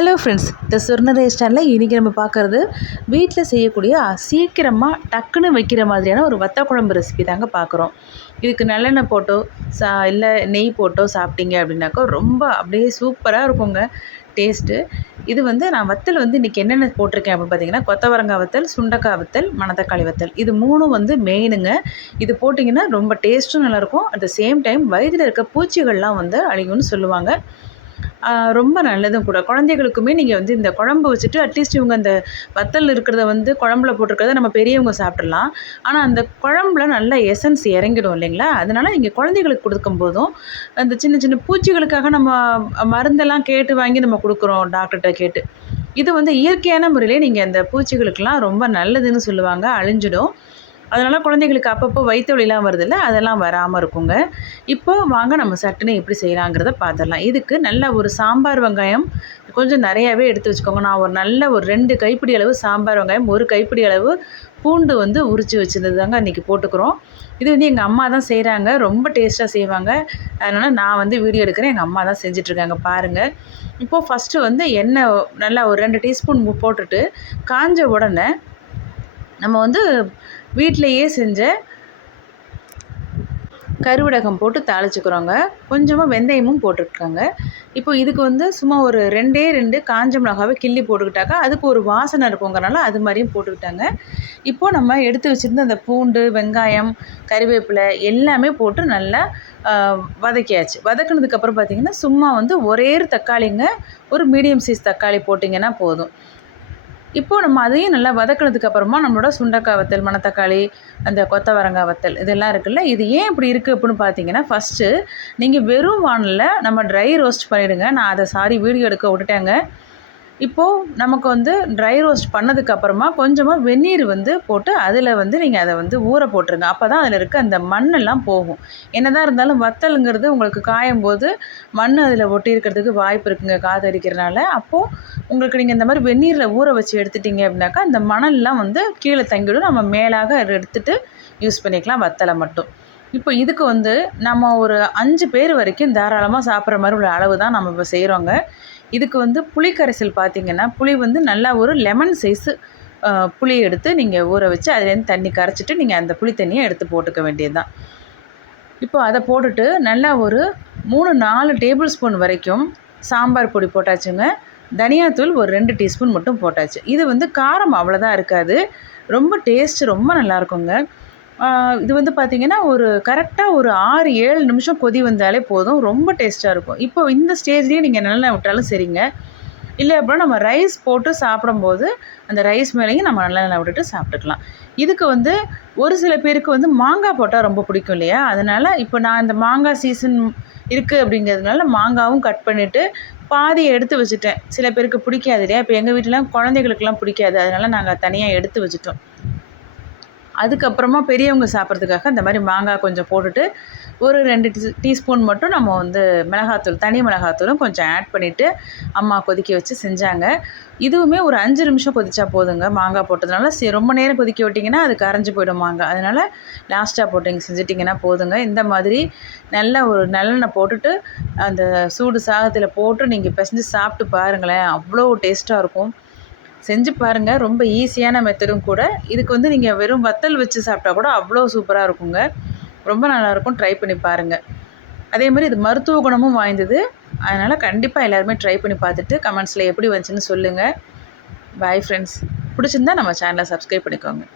Hello friends, இந்த சொர்ணரேஸ் சேனலில் இன்றைக்கி நம்ம பார்க்குறது வீட்டில் செய்யக்கூடிய சீக்கிரமாக டக்குன்னு வைக்கிற மாதிரியான ஒரு வத்த குழம்பு ரெசிபி தாங்க பார்க்குறோம். இதுக்கு நல்லெண்ணெய் போட்டோ இல்லை நெய் போட்டோ சாப்பிட்டீங்க அப்படின்னாக்கா ரொம்ப அப்படியே சூப்பராக இருக்குங்க டேஸ்ட்டு. இது நான் வத்தல் இன்றைக்கி என்னென்ன போட்டிருக்கேன் அப்படின்னு பார்த்தீங்கன்னா, கொத்தவரங்காய் வத்தல், சுண்டக்காய் வத்தல், மணத்தக்காளி வத்தல், இது மூணும் மெயினுங்க. இது போட்டிங்கன்னா ரொம்ப டேஸ்ட்டும் நல்லாயிருக்கும். அட் த சேம் டைம் வயிற்றில் இருக்க பூச்சிகள்லாம் அழியும்னு சொல்லுவாங்க. ரொம்ப நல்லதும் கூட. குழந்தைகளுக்குமே நீங்கள் இந்த குழம்பு வச்சுட்டு அட்லீஸ்ட் இவங்க அந்த வத்தல் இருக்கிறத குழம்புல போட்டிருக்கிறத நம்ம பெரியவங்க சாப்பிட்றலாம். ஆனால் அந்த குழம்புல நல்ல எசன்ஸ் இறங்கிடும் இல்லைங்களா? அதனால் நீங்கள் குழந்தைகளுக்கு கொடுக்கும்போதும் அந்த சின்ன சின்ன பூச்சிகளுக்காக நம்ம மருந்தெல்லாம் கேட்டு வாங்கி நம்ம கொடுக்குறோம் டாக்டர்கிட்ட கேட்டு. இது இயற்கையான முறையிலே நீங்கள் அந்த பூச்சிகளுக்கெல்லாம் ரொம்ப நல்லதுன்னு சொல்லுவாங்க, அழிஞ்சிடும். அதனால் குழந்தைகளுக்கு அப்பப்போ வயிற்று வலிலாம் வருதில்ல, அதெல்லாம் வராமல் இருக்குங்க. இப்போ வாங்க நம்ம சட்டுன்னு எப்படி செய்யலாங்கிறத பார்த்துடலாம். இதுக்கு நல்ல ஒரு சாம்பார் வெங்காயம் கொஞ்சம் நிறையாவே எடுத்து வச்சுக்கோங்க. நான் ஒரு 2 கைப்பிடி அளவு சாம்பார் வெங்காயம், 1 கைப்பிடி அளவு பூண்டு உரித்து வச்சுருந்தது தாங்க இன்றைக்கி போட்டுக்கிறோம். இது எங்கள் அம்மா தான் செய்கிறாங்க, ரொம்ப டேஸ்ட்டாக செய்வாங்க. அதனால் நான் வீடியோ எடுக்கிறேன், எங்கள் அம்மா தான் செஞ்சிட்ருக்காங்க பாருங்கள். இப்போது ஃபஸ்ட்டு எண்ணெய் நல்லா ஒரு 2 டீஸ்பூன் போட்டுட்டு, காஞ்ச உடனே நம்ம வீட்டிலையே செஞ்ச கருவடகம் போட்டு தாளிச்சுக்கிறோங்க. கொஞ்சமாக வெந்தயமும் போட்டுருக்காங்க. இப்போ இதுக்கு சும்மா ஒரு 2 காஞ்ச மிளகாவை கிள்ளி போட்டுக்கிட்டாக்கா அதுக்கு ஒரு வாசனை இருக்குங்கிறனால அது மாதிரியும் போட்டுக்கிட்டாங்க. இப்போது நம்ம எடுத்து வச்சுருந்த அந்த பூண்டு, வெங்காயம், கறிவேப்பிலை எல்லாமே போட்டு நல்லா வதக்கியாச்சு. வதக்குனதுக்கப்புறம் பார்த்திங்கன்னா சும்மா ஒரே ஒரு தக்காளிங்க, ஒரு மீடியம் சைஸ் தக்காளி போட்டிங்கன்னா போதும். இப்போது நம்ம அதையும் நல்லா வதக்கினதுக்கப்புறமா நம்மளோட சுண்டக்காய் வத்தல், மணத்தக்காளி, அந்த கொத்தவரங்காய் வத்தல் இதெல்லாம் இருக்குல்ல, இது ஏன் இப்படி இருக்குது அப்படின்னு பார்த்தீங்கன்னா, ஃபஸ்ட்டு நீங்கள் வெறும் வானலில் நம்ம ட்ரை ரோஸ்ட் பண்ணிவிடுங்க. நான் அதை வீடியோ எடுக்க விட்டுட்டேங்க. இப்போது நமக்கு ட்ரை ரோஸ்ட் பண்ணதுக்கப்புறமா கொஞ்சமாக வெந்நீர் போட்டு அதில் நீங்கள் அதை ஊற போட்டுருங்க. அப்போ தான் அதில் இருக்க அந்த மண்ணெல்லாம் போகும். என்னதான் இருந்தாலும் வத்தலுங்கிறது உங்களுக்கு காயும் போது மண் அதில் ஒட்டி இருக்கிறதுக்கு வாய்ப்பு இருக்குங்க, காற்றடிக்கிறனால. அப்போது உங்களுக்கு நீங்கள் இந்த மாதிரி வெந்நீரில் ஊற வச்சு எடுத்துட்டிங்க அப்படின்னாக்கா அந்த மணல்லாம் கீழே தங்கிவிடும். நம்ம மேலாக அதை எடுத்துகிட்டு யூஸ் பண்ணிக்கலாம் வத்தலை மட்டும். இப்போ இதுக்கு நம்ம ஒரு 5 பேர் வரைக்கும் தாராளமாக சாப்பிட்ற மாதிரி உள்ள அளவு தான் நம்ம இப்போ செய்கிறோங்க. இதுக்கு புளி கரைசல் பார்த்திங்கன்னா, புளி நல்லா ஒரு லெமன் சைஸு புளி எடுத்து நீங்கள் ஊற வச்சு அதுலேருந்து தண்ணி கரைச்சிட்டு நீங்கள் அந்த புளி தண்ணியை எடுத்து போட்டுக்க வேண்டியது தான். இப்போ அதை போட்டுட்டு நல்லா ஒரு 3-4 டேபிள் ஸ்பூன் வரைக்கும் சாம்பார் பொடி போட்டாச்சுங்க. தனியாத்தூள் ஒரு 2 டீஸ்பூன் மட்டும் போட்டாச்சு. இது காரம் அவ்வளோதான் இருக்காது, ரொம்ப டேஸ்ட்டு ரொம்ப நல்லாயிருக்குங்க. இது பார்த்திங்கன்னா ஒரு கரெக்டாக ஒரு 6-7 நிமிஷம் கொதி வந்தாலே போதும், ரொம்ப டேஸ்ட்டாக இருக்கும். இப்போ இந்த ஸ்டேஜ்லேயே நீங்கள் நல்லெண்ணெய் விட்டாலும் சரிங்க. இல்லை அப்படின்னா நம்ம ரைஸ் போட்டு சாப்பிடும்போது அந்த ரைஸ் மேலேயும் நம்ம நல்லெண்ணெய் விட்டுட்டு சாப்பிட்டுக்கலாம். இதுக்கு ஒரு சில பேருக்கு மாங்காய் போட்டால் ரொம்ப பிடிக்கும் இல்லையா? அதனால் இப்போ நான் இந்த மாங்காய் சீசன் இருக்குது அப்படிங்கிறதுனால மாங்காவும் கட் பண்ணிவிட்டு பாதியை எடுத்து வச்சுட்டேன். சில பேருக்கு பிடிக்காது இல்லையா? இப்போ எங்கள் வீட்டிலலாம் குழந்தைகளுக்கெல்லாம் பிடிக்காது, அதனால் நாங்கள் தனியாக எடுத்து வச்சுட்டோம். அதுக்கப்புறமா பெரியவங்க சாப்பிட்றதுக்காக இந்த மாதிரி மாங்காய் கொஞ்சம் போட்டுட்டு ஒரு 2 டீஸ்பூன் மட்டும் நம்ம மிளகாத்தூள், தனி மிளகாத்தூளும் கொஞ்சம் ஆட் பண்ணிவிட்டு அம்மா கொதிக்க வச்சு செஞ்சாங்க. இதுவுமே ஒரு 5 நிமிஷம் கொதிச்சா போதுங்க. மாங்காய் போட்டதுனால ரொம்ப நேரம் கொதிக்க விட்டிங்கன்னா அது கரைஞ்சி போயிடும் மாங்காய். அதனால் லாஸ்ட்டாக போட்டு செஞ்சிட்டிங்கன்னா போதுங்க. இந்த மாதிரி நல்ல ஒரு நல்லெண்ணெய் போட்டுட்டு அந்த சூடு சாதத்தில் போட்டு நீங்கள் பிசைஞ்சு சாப்பிட்டு பாருங்களேன், அவ்வளோ டேஸ்ட்டாக இருக்கும். செஞ்சு பாருங்கள், ரொம்ப ஈஸியான மெத்தடும் கூட. இதுக்கு நீங்கள் வெறும் வத்தல் வச்சு சாப்பிட்டா கூட அவ்வளோ சூப்பராக இருக்குங்க, ரொம்ப நல்லாயிருக்கும். ட்ரை பண்ணி பாருங்கள். அதே மாதிரி இது மருத்துவ குணமும் வாய்ந்தது. அதனால் கண்டிப்பாக எல்லாருமே ட்ரை பண்ணி பார்த்துட்டு கமெண்ட்ஸில் எப்படி வந்துச்சுன்னு சொல்லுங்கள். Bye friends. பிடிச்சிருந்தா நம்ம சேனலை சப்ஸ்கிரைப் பண்ணிக்கோங்க.